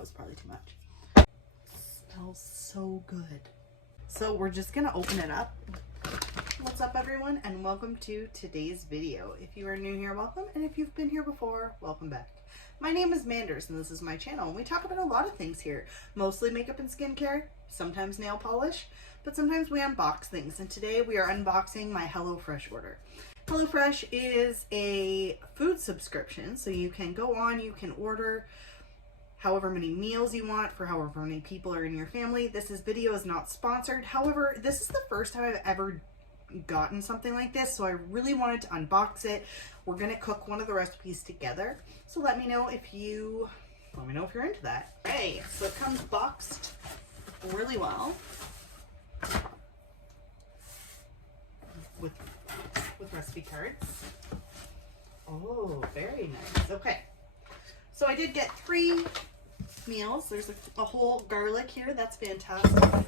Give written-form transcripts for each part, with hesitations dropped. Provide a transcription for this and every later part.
That was probably too much. Smells so good. So we're just gonna open it up. What's up everyone, and welcome to today's video. If you are new here, welcome, and if you've been here before, welcome back. My name is Manders and this is my channel, and we talk about a lot of things here. Mostly makeup and skincare, sometimes nail polish, but sometimes we unbox things, and today we are unboxing my HelloFresh order. HelloFresh is a food subscription, so you can go on, you can order however many meals you want for however many people are in your family. This video is not sponsored. However, this is the first time I've ever gotten something like this, so I really wanted to unbox it. We're gonna cook one of the recipes together, so let me know if you're into that. Okay, so it comes boxed really well with recipe cards. Oh, very nice. Okay, so I did get 3 meals. There's a whole garlic here. That's fantastic.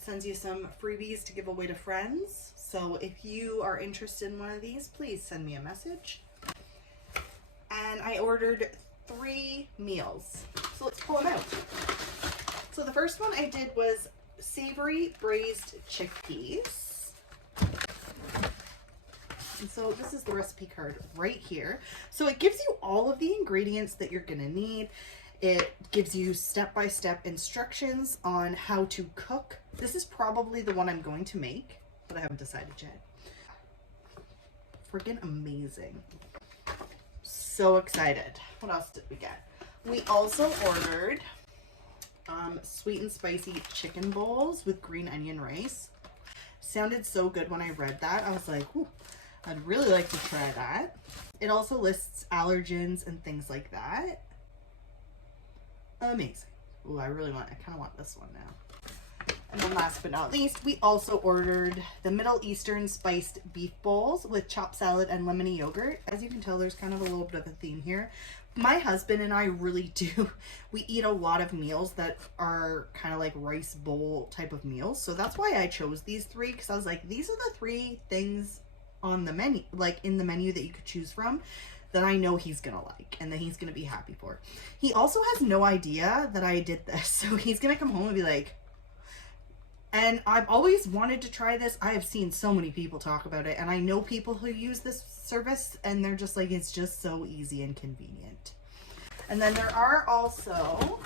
Sends you some freebies to give away to friends. So if you are interested in one of these, please send me a message. And I ordered 3 meals. So let's pull them out. So the first one I did was savory braised chickpeas. And so this is the recipe card right here. So it gives you all of the ingredients that you're gonna need. It gives you step-by-step instructions on how to cook. This is probably the one I'm going to make, but I haven't decided yet. Friggin' amazing. So excited. What else did we get? We also ordered sweet and spicy chicken bowls with green onion rice. Sounded so good when I read that. I was like, ooh, I'd really like to try that. It also lists allergens and things like that. Amazing. Ooh, I kind of want this one now. And then last but not least, we also ordered the Middle Eastern spiced beef bowls with chopped salad and lemony yogurt. As you can tell, there's kind of a little bit of a theme here. My husband and I really do. We eat a lot of meals that are kind of like rice bowl type of meals. So that's why I chose these 3, because I was like, these are the 3 things on the menu, like in the menu that you could choose from, that I know he's gonna like and that he's gonna be happy for. He also has no idea that I did this, so he's gonna come home and be like, and I've always wanted to try this. I have seen so many people talk about it, and I know people who use this service, and they're just like, it's just so easy and convenient. And then there are also,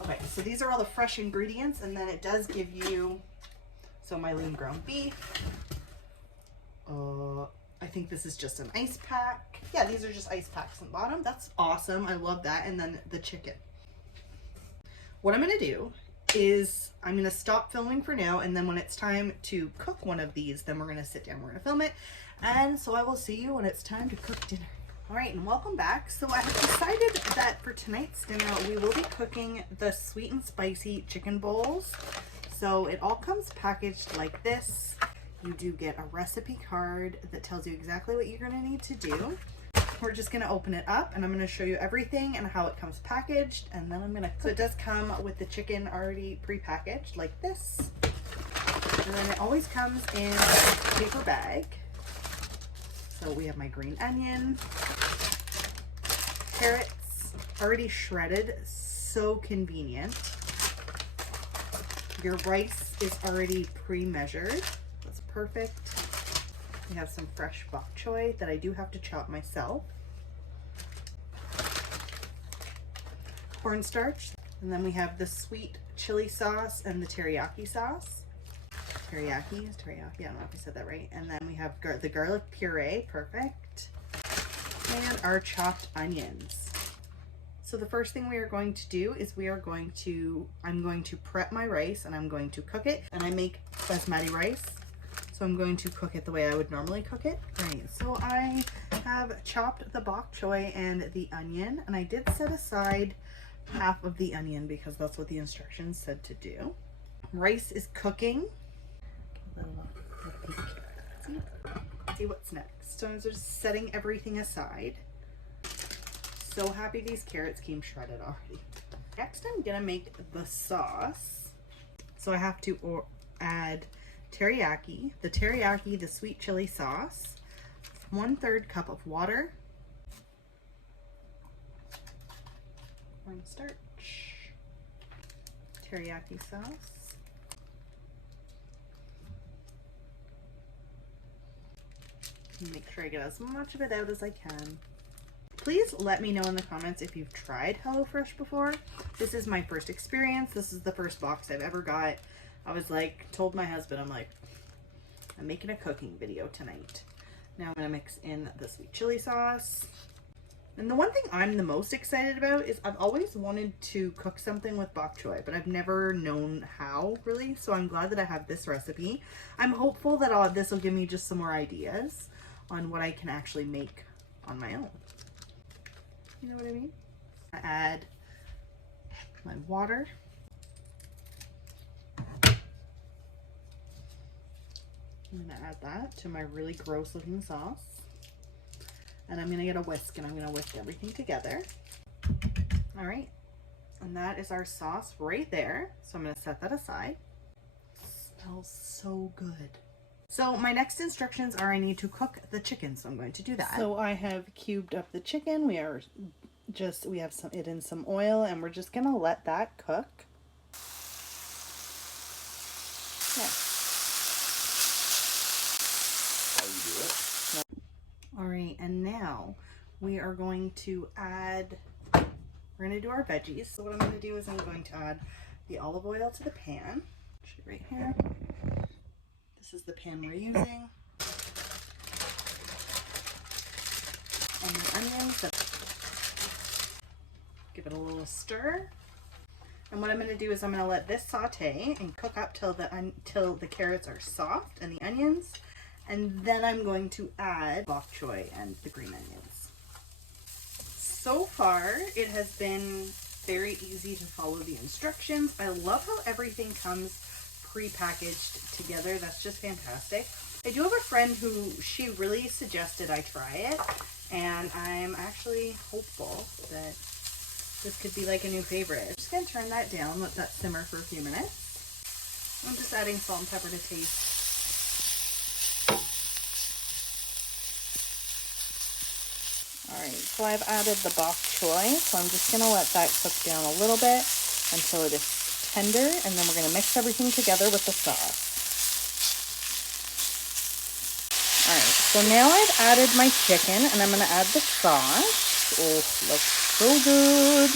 okay, so these are all the fresh ingredients, and then it does give you, so my lean ground beef, I think this is just an ice pack. Yeah, these are just ice packs on the bottom. That's awesome. I love that. And then the chicken. What I'm going to do is I'm going to stop filming for now, and then when it's time to cook one of these, then we're going to sit down, we're going to film it. And so I will see you when it's time to cook dinner. All right, and welcome back. So I have decided that for tonight's dinner, we will be cooking the sweet and spicy chicken bowls. So it all comes packaged like this. You do get a recipe card that tells you exactly what you're going to need to do. We're just going to open it up, and I'm going to show you everything and how it comes packaged, and then I'm going to, so it does come with the chicken already pre-packaged like this, and then it always comes in a paper bag. So we have my green onion, carrots already shredded, so convenient. Your rice is already pre-measured. That's perfect. We have some fresh bok choy that I do have to chop myself. Cornstarch. And then we have the sweet chili sauce and the teriyaki sauce. Teriyaki, I don't know if I said that right. And then we have the garlic puree, perfect. And our chopped onions. So the first thing we are going to do is I'm going to prep my rice, and I'm going to cook it. And I make basmati rice, so I'm going to cook it the way I would normally cook it. Right, so I have chopped the bok choy and the onion, and I did set aside half of the onion because that's what the instructions said to do. Rice is cooking. See what's next. So I'm just setting everything aside. So happy these carrots came shredded already. Next I'm gonna make the sauce. So I have to add teriyaki, the sweet chili sauce, 1/3 cup of water, cornstarch, teriyaki sauce, make sure I get as much of it out as I can. Please let me know in the comments if you've tried HelloFresh before. This is my first experience. This is the first box I've ever got. I was like, told my husband, I'm like, I'm making a cooking video tonight. Now I'm gonna mix in the sweet chili sauce. And the one thing I'm the most excited about is I've always wanted to cook something with bok choy, but I've never known how really. So I'm glad that I have this recipe. I'm hopeful that this will give me just some more ideas on what I can actually make on my own. You know what I mean? I add my water. I'm gonna add that to my really gross looking sauce. And I'm gonna get a whisk and I'm gonna whisk everything together. All right, and that is our sauce right there. So I'm gonna set that aside. It smells so good. So my next instructions are I need to cook the chicken, so I'm going to do that. So I have cubed up the chicken. We have it in some oil, and we're just gonna let that cook. Yeah. All right, and now we are going to add, we're gonna do our veggies. So what I'm gonna do is I'm going to add the olive oil to the pan, right here. This is the pan we're using. And the onions, give it a little stir. And what I'm gonna do is I'm gonna let this saute and cook up till the carrots are soft and the onions. And then I'm going to add bok choy and the green onions. So far, it has been very easy to follow the instructions. I love how everything comes pre-packaged together. That's just fantastic. I do have a friend who she really suggested I try it, and I'm actually hopeful that this could be like a new favorite. I'm just gonna turn that down, let that simmer for a few minutes. I'm just adding salt and pepper to taste. Alright, so I've added the bok choy, so I'm just going to let that cook down a little bit until it is tender, and then we're going to mix everything together with the sauce. Alright, so now I've added my chicken, and I'm going to add the sauce. Oh, looks so good.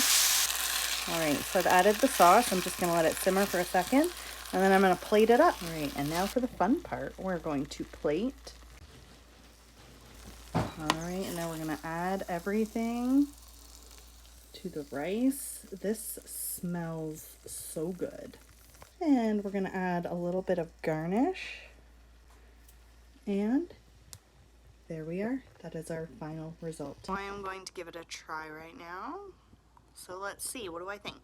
Alright, so I've added the sauce. I'm just going to let it simmer for a second, and then I'm going to plate it up. Alright, and now for the fun part, we're going to plate. Alright, and now we're going to add everything to the rice. This smells so good. And we're going to add a little bit of garnish. And there we are. That is our final result. I am going to give it a try right now. So let's see, what do I think?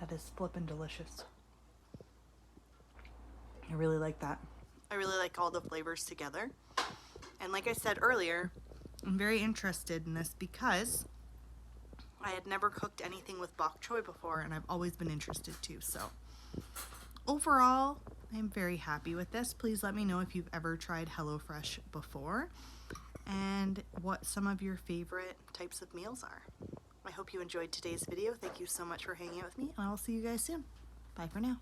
That is flippin' delicious. I really like that. I really like all the flavors together. And like I said earlier, I'm very interested in this because I had never cooked anything with bok choy before, and I've always been interested too. So overall, I'm very happy with this. Please let me know if you've ever tried HelloFresh before and what some of your favorite types of meals are. I hope you enjoyed today's video. Thank you so much for hanging out with me, and I will see you guys soon. Bye for now.